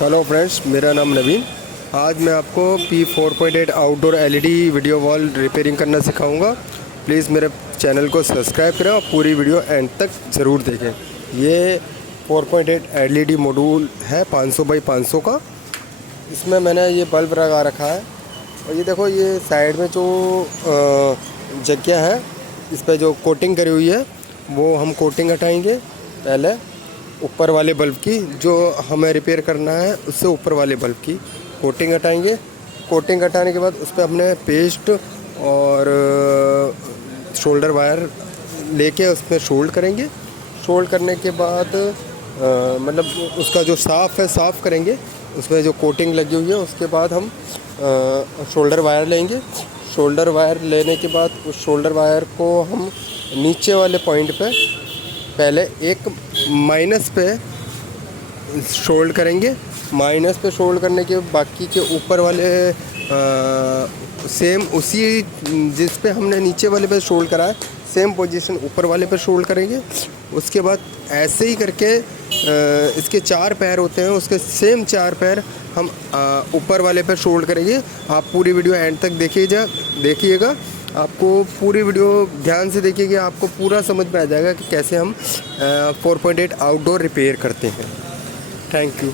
Hello friends, मेरा नाम नवीन। आज मैं आपको P4.8 outdoor LED video wall repairing करना सिखाऊंगा। प्लीज़ मेरे चैनल को सब्सक्राइब करें और पूरी वीडियो एंड तक ज़रूर देखें। ये 4.8 एलईडी मॉड्यूल है 500 बाई 500 का। इसमें मैंने ये बल्ब लगा रखा है और ये देखो, ये साइड में जो जगह है इस पर जो कोटिंग करी हुई है वो हम कोटिंग हटाएंगे। पहले ऊपर वाले बल्ब की, जो हमें रिपेयर करना है उससे ऊपर वाले बल्ब की कोटिंग हटाएंगे। कोटिंग हटाने के बाद उस पर अपने पेस्ट और शोल्डर वायर लेके उसमें शोल्ड करेंगे। शोल्ड करने के बाद मतलब उसका जो साफ़ करेंगे, उसमें जो कोटिंग लगी हुई है। उसके बाद हम शोल्डर वायर लेंगे। शोल्डर वायर लेने के बाद उस शोल्डर वायर को हम नीचे वाले पॉइंट पे पहले एक माइनस पे शोल्ड करेंगे। माइनस पे शोल्ड करने के बाकी के ऊपर वाले सेम उसी जिस पे हमने नीचे वाले पे शोल्ड करा है सेम पोजीशन ऊपर वाले पे शोल्ड करेंगे। उसके बाद ऐसे ही करके इसके 4 पैर होते हैं, उसके सेम 4 पैर हम ऊपर वाले पे शोल्ड करेंगे। आप पूरी वीडियो एंड तक देखिएगा। आपको पूरी वीडियो ध्यान से देखिएगा, आपको पूरा समझ में आ जाएगा कि कैसे हम 4.8 आउटडोर रिपेयर करते हैं। Thank you.